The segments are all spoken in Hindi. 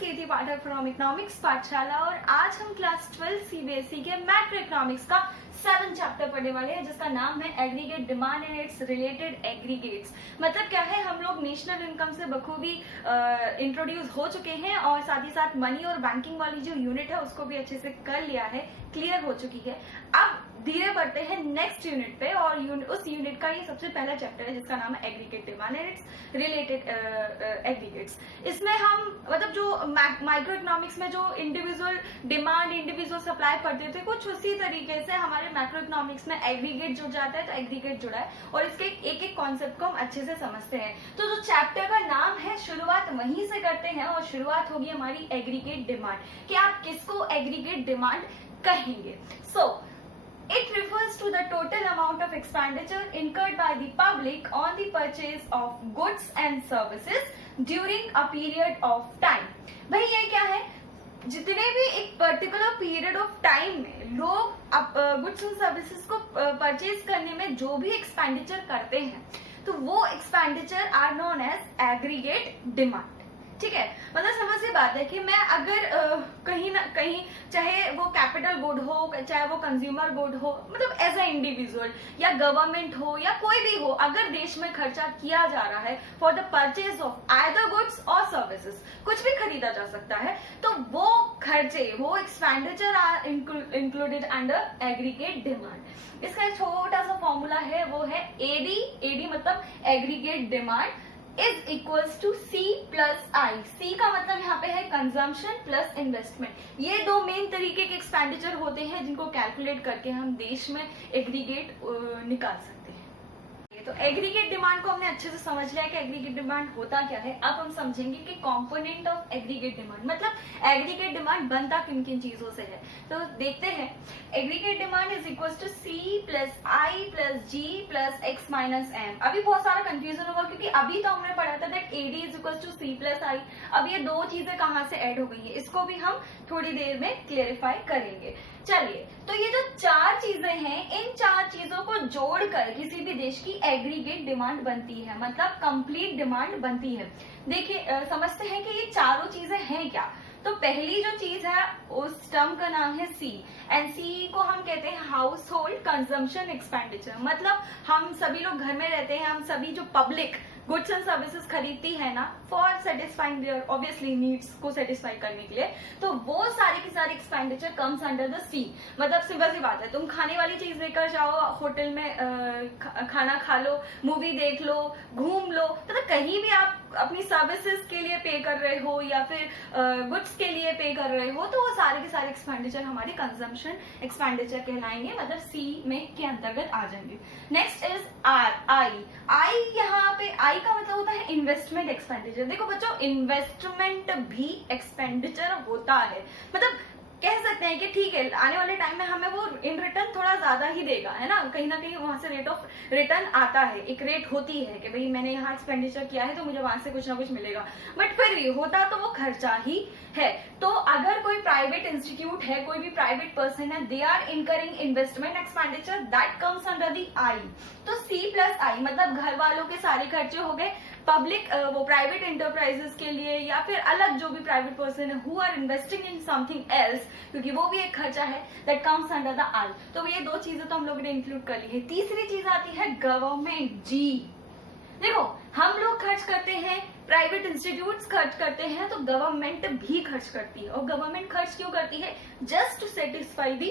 कीर्ति पाठक फ्रॉम इकोनॉमिक्स पाठशाला और आज हम क्लास 12 सीबीएसई के मैक्रो इकोनॉमिक्स का 7 चैप्टर पढ़ने वाले हैं जिसका नाम है aggregate demand and it's related aggregates. मतलब क्या है, हम लोग नेशनल इनकम से बखूबी इंट्रोड्यूस हो चुके हैं और साथ ही साथ मनी और बैंकिंग वाली जो यूनिट है उसको भी अच्छे से कर लिया है, क्लियर हो चुकी है। अब धीरे बढ़ते हैं नेक्स्ट यूनिट पे और उस यूनिट का ये सबसे पहला चैप्टर है जिसका नाम है aggregate demand and it's related aggregates. इसमें हम मतलब जो माइक्रो इकोनॉमिक्स में जो इंडिविजुअल डिमांड इंडिविजुअल सप्लाई पढ़ते थे, कुछ उसी तरीके से हमारे मैक्रो इकोनॉमिक्स में एग्रीगेट जुड़ जाता है। तो एग्रीगेट जुड़ा है और इसके एक एक कॉन्सेप्ट को हम अच्छे से समझते हैं। तो जो चैप्टर का नाम है शुरुआत वहीं से करते हैं और शुरुआत होगी हमारी एग्रीगेट डिमांड कि आप किसको एग्रीगेट डिमांड कहेंगे। सो it refers to the total amount of expenditure incurred by the public on the purchase of goods and services during a period of time। भाई ये क्या है, जितने भी एक पर्टिकुलर पीरियड ऑफ टाइम में लोग गुड्स एंड सर्विसेज को परचेज करने में जो भी एक्सपेंडिचर करते हैं तो वो expenditure are known as aggregate demand. ठीक है, मतलब समझ सी बात है कि मैं अगर कहीं ना कहीं, चाहे वो कैपिटल गुड हो चाहे वो कंज्यूमर गुड हो, मतलब एज ए इंडिविजुअल या गवर्नमेंट हो या कोई भी हो, अगर देश में खर्चा किया जा रहा है for the purchase of either goods और सर्विसेज, कुछ भी खरीदा जा सकता है, तो वो खर्चे वो expenditure are included under aggregate demand. इसका एक छोटा सा फॉर्मूला है, वो है एडी मतलब aggregate demand is equals to C plus I. C का मतलब यहाँ पे है कंजम्पशन प्लस इन्वेस्टमेंट। ये दो मेन तरीके के एक्सपेंडिचर होते हैं जिनको कैलकुलेट करके हम देश में एग्रीगेट निकाल सकते हैं। तो एग्रीगेट डिमांड को हमने अच्छे से समझ लिया कि एग्रीगेट डिमांड होता क्या है। अब हम समझेंगे कि कंपोनेंट ऑफ एग्रीगेट डिमांड, मतलब एग्रीगेट डिमांड बनता किन किन चीजों से है। तो देखते हैं, aggregate demand is equal to C plus I plus G plus X minus M. अभी बहुत सारा कंफ्यूजन होगा क्योंकि अभी तो हमने पढ़ा था that AD is equal to C plus I. अब ये दो चीजें कहाँ से ऐड हो गई है, इसको भी हम थोड़ी देर में क्लेरिफाई करेंगे। चलिए, तो ये जो चार चीजें हैं, इन चार चीजों को जोड़कर किसी भी देश की एग्रीगेट डिमांड बनती है, मतलब कंप्लीट डिमांड बनती है। देखिए, समझते हैं कि ये चारों चीजें हैं क्या। तो पहली जो चीज है उस टर्म का नाम है सी, एंड सी को हम कहते हैं हाउस होल्ड कंजम्पशन एक्सपेंडिचर। मतलब हम सभी लोग घर में रहते हैं, हम सभी जो पब्लिक गुड्स एंड सर्विसेज खरीदती है ना for satisfying their obviously needs को सेटिस्फाई करने के लिए, तो वो सारी की सारी expenditure comes under the C. मतलब सिंपल सी बात है, तुम खाने वाली चीज लेकर जाओ होटल में, खाना खा लो, मूवी देख लो, घूम लो, मतलब कहीं भी आप अपनी सर्विसेज के लिए पे कर रहे हो या फिर गुड्स के लिए पे कर रहे हो, तो वो सारे के सारे एक्सपेंडिचर हमारे कंजम्पशन एक्सपेंडिचर कहलाएंगे, मतलब सी में के अंतर्गत आ जाएंगे। नेक्स्ट इज आई यहाँ पे आई का मतलब होता है इन्वेस्टमेंट एक्सपेंडिचर। देखो बच्चों, इन्वेस्टमेंट भी एक्सपेंडिचर होता है। मतलब कह सकते हैं कि ठीक है, आने वाले टाइम में हमें वो इन रिटर्न थोड़ा ज्यादा ही देगा, है ना, कहीं ना कहीं वहां से रेट ऑफ रिटर्न आता है, एक रेट होती है कि भाई मैंने यहाँ एक्सपेंडिचर किया है तो मुझे वहां से कुछ ना कुछ मिलेगा, बट फिर भी होता तो वो खर्चा ही है। तो अगर कोई प्राइवेट इंस्टीट्यूट है, कोई भी प्राइवेट पर्सन है, they are incurring investment expenditure, that comes under the I. तो सी प्लस आई मतलब घर वालों के सारे खर्चे हो गए, पब्लिक वो प्राइवेट एंटरप्राइजेस के लिए या फिर अलग जो भी प्राइवेट पर्सन है who are investing in something else, क्योंकि वो भी एक खर्चा है, that comes under the I. तो ये दो चीजें तो हम लोगों ने इंक्लूड कर ली है। तीसरी चीज आती है गवर्नमेंट जी। देखो, हम लोग खर्च करते हैं, प्राइवेट इंस्टीट्यूट्स खर्च करते हैं, तो गवर्नमेंट भी खर्च करती है। और गवर्नमेंट खर्च क्यों करती है? Just to satisfy the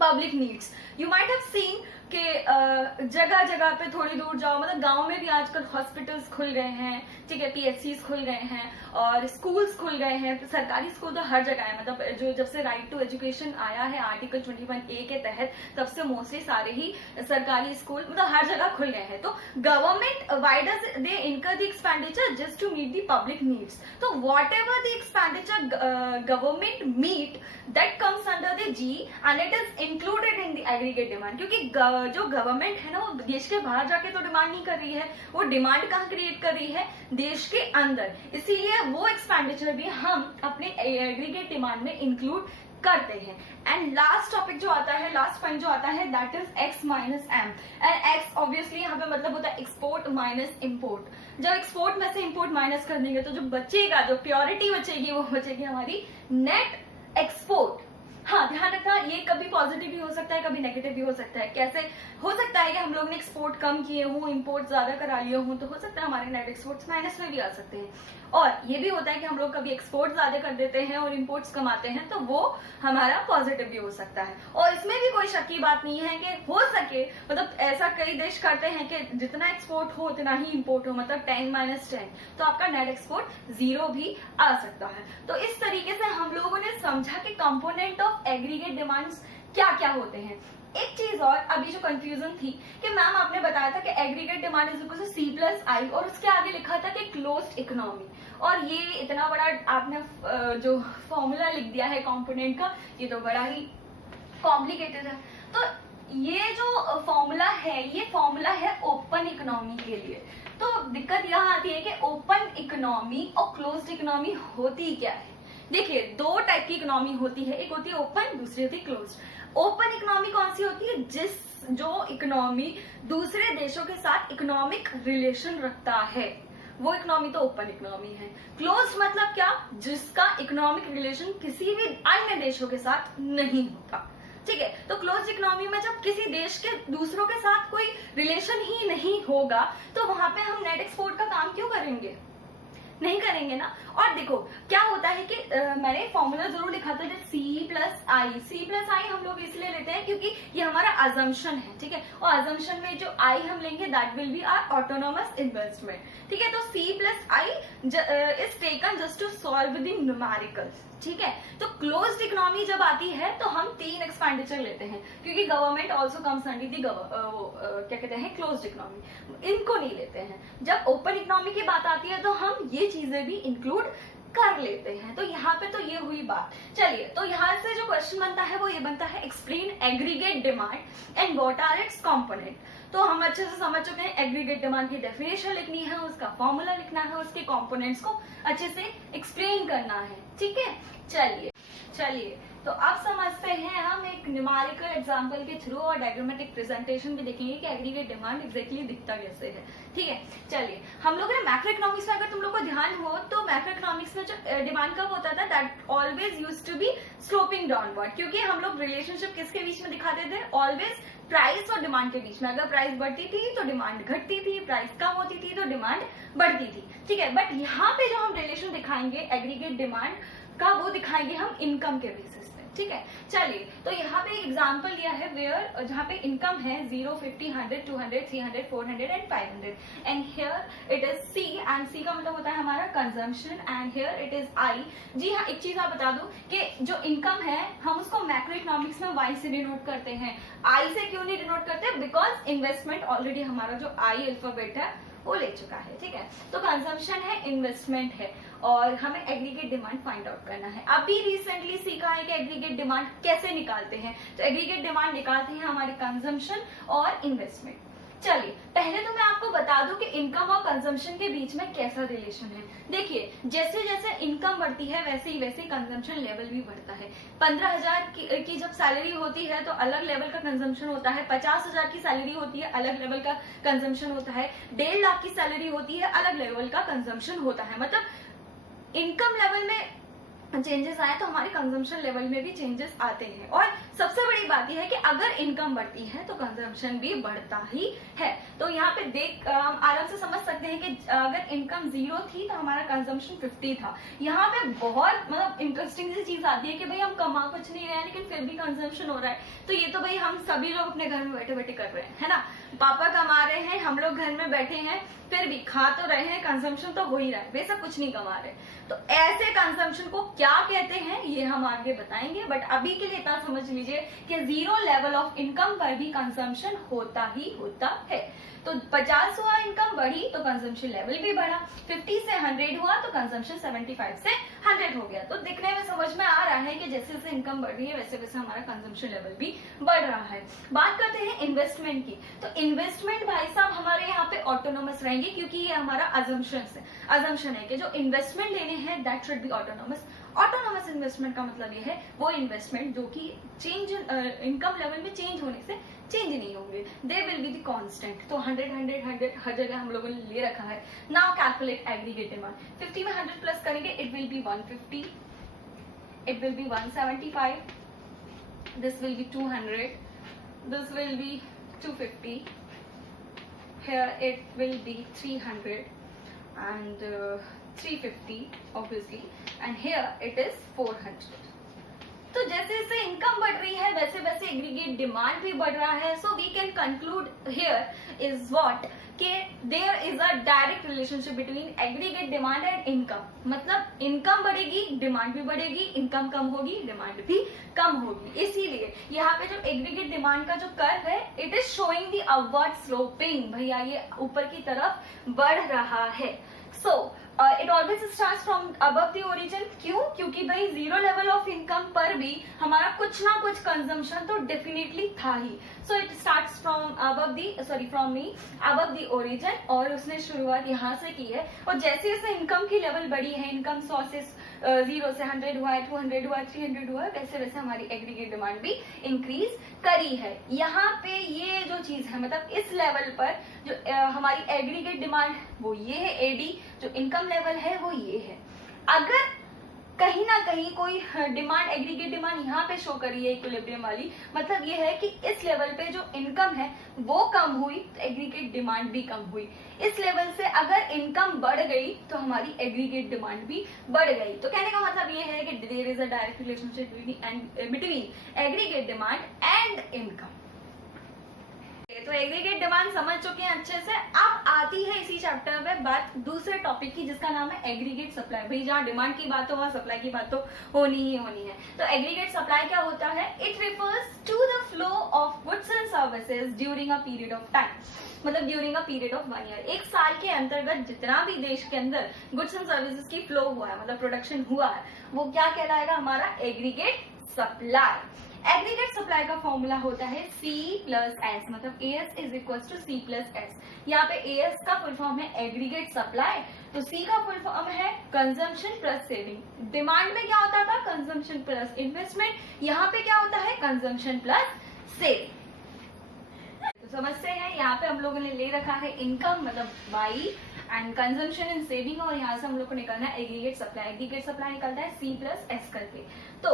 public needs. You might have seen कि जगह जगह पे थोड़ी दूर जाओ, मतलब गांव में भी आजकल हॉस्पिटल्स खुल गए हैं, ठीक है, पीएचसीज खुल गए हैं और स्कूल्स खुल गए हैं। सरकारी स्कूल तो हर जगह है, मतलब जो जब से राइट टू एजुकेशन आया है आर्टिकल 21A के तहत, तब से मोस्टली सारे ही सरकारी स्कूल मतलब हर जगह खुल गए हैं। तो government why does they incur the expenditure? Just to meet the public needs. तो what the expenditure government meet, that comes under the G and it is included in the aggregate demand. क्योंकि जो गवर्नमेंट है ना, वो देश के बाहर जाके तो डिमांड नहीं कर रही है, वो डिमांड कहाँ क्रिएट कर रही है? देश के अंदर। इसीलिए वो एक्सपेंडिचर भी हम अपने एग्रीगेट डिमांड में इंक्लूड करते हैं। एंड लास्ट टॉपिक जो आता है, लास्ट पॉइंट जो आता है, that is X minus M. And X obviously यहाँ पे मतलब होता है एक्सपोर्ट माइनस इम्पोर्ट। जब एक्सपोर्ट में से इम्पोर्ट माइनस कर देंगे तो जो बचेगा, जो प्योरिटी बचेगी, वो बचेगी हमारी नेट एक्सपोर्ट। हाँ, ध्यान रखना, ये कभी पॉजिटिव भी हो सकता है, कभी नेगेटिव भी हो सकता है। कैसे हो सकता है कि हम लोग ने एक्सपोर्ट कम किए हों, इंपोर्ट ज्यादा करा लिए हों, तो हो सकता है हमारे नेट एक्सपोर्ट्स माइनस में भी आ सकते हैं। और ये भी होता है कि हम लोग कभी एक्सपोर्ट ज्यादा कर देते हैं और इंपोर्ट्स कम आते हैं, तो वो हमारा पॉजिटिव भी हो सकता है। और इसमें भी कोई शक की बात नहीं है कि हो सके, मतलब ऐसा कई देश करते हैं कि जितना एक्सपोर्ट हो उतना ही इंपोर्ट हो, मतलब 10 - 10, तो आपका नेट एक्सपोर्ट 0 भी आ सकता है। तो इस तरीके से हम लोगों ने समझा कि कंपोनेंट ऑफ एग्रीगेट डिमांड्स क्या क्या होते हैं। एक चीज और अभी जो कंफ्यूजन थी कि मैम आपने बताया था कि aggregate demand is equal to C + I और उसके आगे लिखा था कि क्लोज्ड इकोनॉमी, और ये इतना बड़ा आपने जो फॉर्मूला लिख दिया है कंपोनेंट का, ये तो बड़ा ही कॉम्प्लिकेटेड है। तो ये जो फॉर्मूला है, ये फॉर्मूला है ओपन इकोनॉमी के लिए। तो दिक्कत यहाँ आती है कि ओपन इकोनॉमी और क्लोज्ड इकोनॉमी होती क्या है। देखिए, दो टाइप की इकोनॉमी होती है, एक होती है ओपन, दूसरी होती है क्लोज्ड। ओपन इकोनॉमी कौन सी होती है? जो इकोनॉमी दूसरे देशों के साथ इकोनॉमिक रिलेशन रखता है, वो इकोनॉमी तो ओपन इकोनॉमी है। क्लोज्ड मतलब क्या? जिसका इकोनॉमिक रिलेशन किसी भी अन्य देशों के साथ नहीं होता। ठीक है, तो क्लोज्ड इकोनॉमी में जब किसी देश के दूसरों के साथ कोई रिलेशन ही नहीं होगा, तो वहां पे हम नेट एक्सपोर्ट का काम क्यों करेंगे? नहीं करेंगे ना। और देखो क्या होता है कि मैंने फॉर्मूला जरूर लिखा था, जब C+I हम लोग इसलिए लेते हैं क्योंकि ये हमारा अजम्पशन है। ठीक है, और अजम्पशन में जो I हम लेंगे that will be our autonomous investment. ठीक है, तो C+I is taken just to solve the numericals. ठीक है, तो क्लोज्ड इकोनॉमी जब आती है तो हम 3 एक्सपेंडिचर लेते हैं, क्योंकि गवर्नमेंट ऑल्सो कम्स अंडर दी क्या कहते हैं क्लोज्ड इकोनॉमी, इनको नहीं लेते हैं। जब ओपन इकोनॉमी की बात आती है तो हम ये चीजें भी इंक्लूड कर लेते हैं। तो यहाँ पे तो ये हुई बात। चलिए, तो यहाँ से जो क्वेश्चन बनता है वो ये बनता है, explain aggregate demand and what are its component. तो हम अच्छे से समझ चुके हैं, एग्रीगेट डिमांड की डेफिनेशन लिखनी है, उसका फॉर्मूला लिखना है, उसके कंपोनेंट्स को अच्छे से एक्सप्लेन करना है। ठीक है, चलिए तो अब समझते हैं हम एक न्यूमेरिकल एग्जांपल के थ्रू, और डायग्रामेटिक प्रेजेंटेशन भी देखेंगे कि एग्रीगेट डिमांड एग्जैक्टली दिखता कैसे है। ठीक है, चलिए हम लोग मैक्रो इकोनॉमिक्स में, अगर तुम लोग को ध्यान हो तो मैक्रो इकोनॉमिक्स में जो डिमांड कब होता था, that always used to be sloping downward, क्योंकि हम लोग रिलेशनशिप किसके बीच में दिखाते थे? ऑलवेज प्राइस और डिमांड के बीच में। अगर प्राइस बढ़ती थी तो डिमांड घटती थी, प्राइस कम होती थी तो डिमांड बढ़ती थी। ठीक है, बट यहाँ पे जो हम रिलेशन दिखाएंगे एग्रीगेट डिमांड का, वो दिखाएंगे हम इनकम के बेसिस पे। ठीक है, चलिए तो यहाँ पे एक एग्जांपल दिया है वेयर जहाँ पे इनकम है 0, 50, 100, 200, 300, 400 and 500, and here it is C, and C का मतलब होता है हमारा consumption, and here it is I। जी हाँ, एक चीज आप बता दूं कि जो इनकम है हम उसको मैक्रो इकोनॉमिक्स में Y से डिनोट करते हैं। I से क्यों नहीं डिनोट करते? बिकॉज इन्वेस्टमेंट ऑलरेडी हमारा जो I अल्फाबेट है वो ले चुका है। ठीक है, तो कंजम्पशन है, इन्वेस्टमेंट है, और हमें एग्रीगेट डिमांड फाइंड आउट करना है। अभी रिसेंटली सीखा है कि एग्रीगेट डिमांड कैसे निकालते हैं। तो एग्रीगेट डिमांड निकालते हैं हमारे कंजम्पशन और इन्वेस्टमेंट। चलिए, पहले तो मैं आपको बता दूं कि इनकम और कंजम्पशन के बीच में कैसा रिलेशन है। देखिए, जैसे जैसे इनकम बढ़ती है वैसे ही कंजम्पशन लेवल भी बढ़ता है। 15,000 की जब सैलरी होती है तो अलग लेवल का कंजम्पशन होता है, 50,000 की सैलरी होती है अलग लेवल का कंजम्पशन होता है, 1.5 लाख की सैलरी होती है अलग लेवल का कंजम्पशन होता है। मतलब इनकम लेवल में चेंजेस आए तो हमारे कंजम्पशन लेवल में भी चेंजेस आते हैं। और सबसे बड़ी बात यह है कि अगर इनकम बढ़ती है तो कंजम्पशन भी बढ़ता ही है। तो यहाँ पे देख आराम से समझ सकते हैं कि अगर इनकम 0 थी तो हमारा कंजम्पशन 50 था। यहाँ पे बहुत मतलब इंटरेस्टिंग सी चीज आती है कि भाई हम कमा कुछ नहीं रहे हैं लेकिन फिर भी कंजम्पशन हो रहा है। तो ये तो भाई हम सभी लोग अपने घर में बैठे बैठे कर रहे हैं, है ना। पापा कमा रहे हैं, हम लोग घर में बैठे हैं, फिर भी खा तो रहे हैं, कंजम्पशन तो हो ही रहा है, बेशक कुछ नहीं कमा रहे। तो ऐसे कंजम्पशन को क्या कहते हैं ये हम आगे बताएंगे, बट अभी के लिए इतना समझ लीजिए कि 0 लेवल ऑफ इनकम पर भी कंजम्पशन होता ही होता है। तो 50 हुआ इनकम बढ़ी तो कंजम्पशन लेवल भी बढ़ा, 50 से 100 हुआ तो कंजम्पशन 75 से 100 हो गया। तो दिखने में समझ में आ रहा है कि जैसे जैसे इनकम बढ़ रही है वैसे वैसे हमारा कंजम्पशन लेवल भी बढ़ रहा है। बात करते हैं इन्वेस्टमेंट की। तो इन्वेस्टमेंट भाई साहब हमारे यहाँ पे ऑटोनोमस रहेंगे, क्योंकि ये हमारा अजम्पशन है कि जो इन्वेस्टमेंट लेने हैं that should be autonomous. Autonomous investment का मतलब ये है वो इन्वेस्टमेंट जो कि चेंज इनकम लेवल में चेंज होने से चेंज नहीं होंगे, they will be the constant. तो 100 हर जगह हम लोगों ने ले रखा है। Now calculate aggregate demand. 50 में 100 प्लस करेंगे, it will B 150, it will B 175, this will be 200, this will be 250, here it will be 300 and 350 obviously, and here it is 400। तो जैसे जैसे इनकम बढ़ रही है वैसे वैसे एग्रीगेट डिमांड भी बढ़ रहा है। So we can conclude here is what कि there is a direct relationship between aggregate demand and income. मतलब इनकम बढ़ेगी डिमांड भी बढ़ेगी, इनकम कम होगी डिमांड भी कम होगी। इसीलिए यहाँ पे जो एग्रीगेट डिमांड का जो कर्व है it is showing the upward sloping. भैया ये ऊपर की तरफ बढ़ रहा है। So it always start from above the origin. क्यों? क्योंकि भाई जीरो लेवल ऑफ इनकम पर भी हमारा कुछ ना कुछ कंजम्पशन तो डेफिनेटली था ही। So it start from above the origin, और उसने शुरुआत यहाँ से की है। और जैसे जैसे इनकम की लेवल बढ़ी है, इनकम सोर्सेस 0 से 100 हुआ है, 200 हुआ है, 300 हुआ है, वैसे वैसे हमारी एग्रीगेट डिमांड भी इंक्रीज करी है। यहाँ पे ये जो चीज है मतलब इस लेवल पर जो हमारी एग्रीगेट डिमांड वो ये है, एडी जो इनकम लेवल है वो ये है। अगर कहीं ना कहीं कोई डिमांड एग्रीगेट डिमांड यहाँ पे शो करी है इक्विलिब्रियम वाली, मतलब ये है कि इस लेवल पे जो इनकम है वो कम हुई तो एग्रीगेट डिमांड भी कम हुई। इस लेवल से अगर इनकम बढ़ गई तो हमारी एग्रीगेट डिमांड भी बढ़ गई। तो कहने का मतलब ये है कि there is a direct relationship between aggregate demand and income. तो एग्रीगेट डिमांड समझ चुके हैं अच्छे से। अब आती है इसी चैप्टर में बात दूसरे टॉपिक की जिसका नाम है एग्रीगेट सप्लाई। भाई जहाँ डिमांड की बात हो वहाँ सप्लाई की बात तो होनी ही होनी है। तो एग्रीगेट सप्लाई क्या होता है? It refers to the flow of goods and services during a period of time. मतलब during a period of 1 year. एक साल के अंतर्गत जितना भी देश के अंदर गुड्स एंड सर्विसेज की फ्लो हुआ है, मतलब प्रोडक्शन हुआ है, वो क्या कहलाएगा? हमारा एग्रीगेट सप्लाई। एग्रीगेट सप्लाई का फॉर्मूला होता है C प्लस एस, मतलब AS is equal to C plus S. यहाँ पे AS का फुल फॉर्म है एग्रीगेट सप्लाई, तो C का फुल फॉर्म है कंजम्पशन प्लस सेविंग। डिमांड में क्या होता था? Consumption plus investment. यहाँ पे क्या होता है? Consumption plus saving. तो समझते हैं, यहाँ पे हम लोगों ने ले रखा है इनकम मतलब Y and consumption and saving, और यहाँ से हम लोग को निकालना है एग्रीगेट सप्लाई। एग्रीगेट सप्लाई निकलता है C प्लस एस करके। तो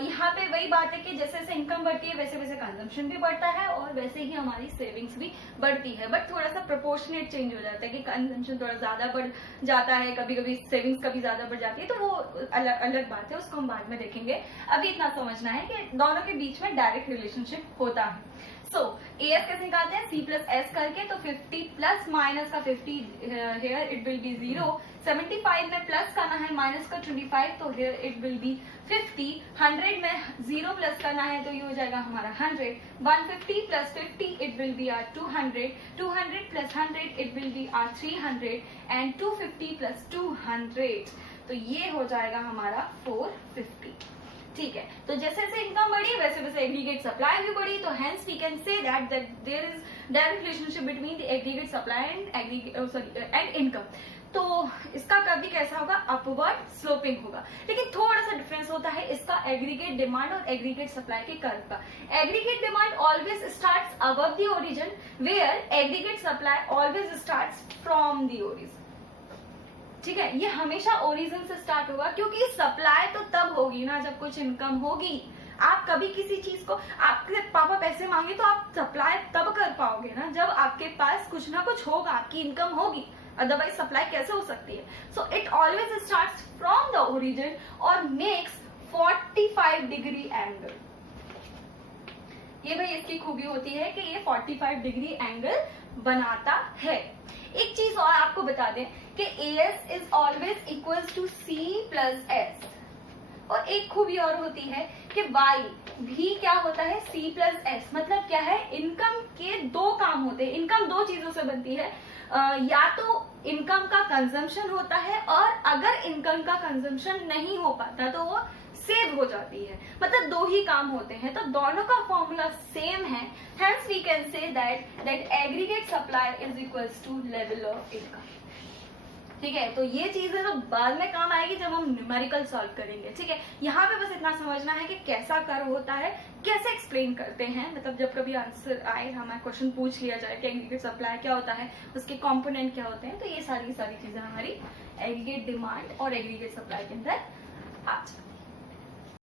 यहाँ पे वही बात है कि जैसे जैसे इनकम बढ़ती है वैसे वैसे कंजम्पशन भी बढ़ता है और वैसे ही हमारी सेविंग्स भी बढ़ती है। बट थोड़ा सा प्रोपोर्शनेट चेंज हो जाता है कि कंजम्पशन थोड़ा ज्यादा बढ़ जाता है, कभी कभी सेविंग्स कभी ज्यादा बढ़ जाती है, तो वो अलग अलग बात है, उसको हम बाद में देखेंगे। अभी इतना समझना है कि दोनों के बीच में डायरेक्ट रिलेशनशिप होता है। सो AS कैसे निकालते हैं? C प्लस एस करके। तो 50 प्लस माइनस का 50 हेयर इट विल बी 0। 75 में प्लस करना है माइनस का 25, तो हेयर इट विल बी 50। 100 में 0 प्लस करना है तो ये हो जाएगा हमारा 100। 150 plus 50 it will be are 200। 200 plus 100 it will be are 300 and 250 plus 200 तो ये हो जाएगा हमारा 450। ठीक है, तो जैसे जैसे इनकम बढ़ी वैसे वैसे एग्रीगेट सप्लाई भी बढ़ी। तो hence we can say that there is direct relationship between the aggregate supply and income. तो इसका कभी कैसा होगा? अपवर्ड स्लोपिंग होगा। लेकिन थोड़ा सा डिफरेंस होता है इसका एग्रीगेट डिमांड और एग्रीगेट सप्लाई के कर्व का। Aggregate demand always starts above the origin, where aggregate supply always starts from the origin. ठीक है, ये हमेशा ओरिजिन से स्टार्ट होगा, क्योंकि सप्लाई तो तब होगी ना जब कुछ इनकम होगी। आप कभी किसी चीज को, आपके पापा पैसे मांगे तो आप सप्लाई तब कर पाओगे ना जब आपके पास कुछ ना कुछ होगा, आपकी इनकम होगी, अदरवाइज सप्लाई कैसे हो सकती है? So it always starts from the origin और मेक्स 45 डिग्री एंगल। ये भाई इसकी खूबी होती है कि ये 45 डिग्री एंगल बनाता है। एक चीज और आपको बता दें कि AS is always equal to C plus S, और एक खूबी और होती है कि Y भी क्या होता है? C plus S. मतलब क्या है? इनकम के दो काम होते हैं। इनकम दो चीजों से बनती है, या तो इनकम का कंजम्पशन होता है, और अगर इनकम का कंजम्पशन नहीं हो पाता तो वो सेव हो जाती है। मतलब दो ही काम होते हैं, तो दोनों का फॉर्मूला सेम है। Hence we can say that aggregate supply is equals to level of income. ठीक है, तो ये चीजें तो बाद में काम आएगी जब हम न्यूमेरिकल सॉल्व करेंगे। ठीक है, यहाँ पे बस इतना समझना है कि कैसा कर्व होता है, कैसे एक्सप्लेन करते हैं, मतलब जब कभी आंसर आए, हमारा क्वेश्चन पूछ लिया जाए कि एग्रीगेट सप्लाई क्या होता है, उसके कंपोनेंट क्या होते हैं, तो ये सारी चीजें हमारी एग्रीगेट डिमांड और एग्रीगेट सप्लाई के अंदर आ जाती हैं।